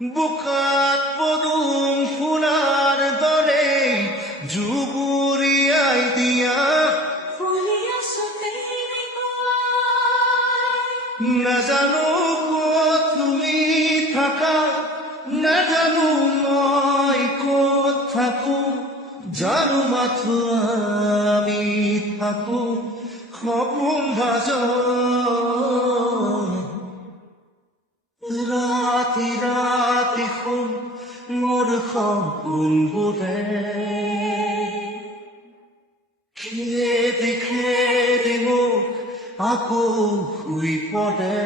বুকাত পদুম ফুলার দরে জুবুরিয়াই দিয়া না জানো কত তুমি থাকা না জানো মই কত থাকো জানো মাত্র আমি থাকো খপন ভাজ রাতি রাতি খুন মোর সপোন বোধে খেদি খেদি মোক আকৌ শুই পৰে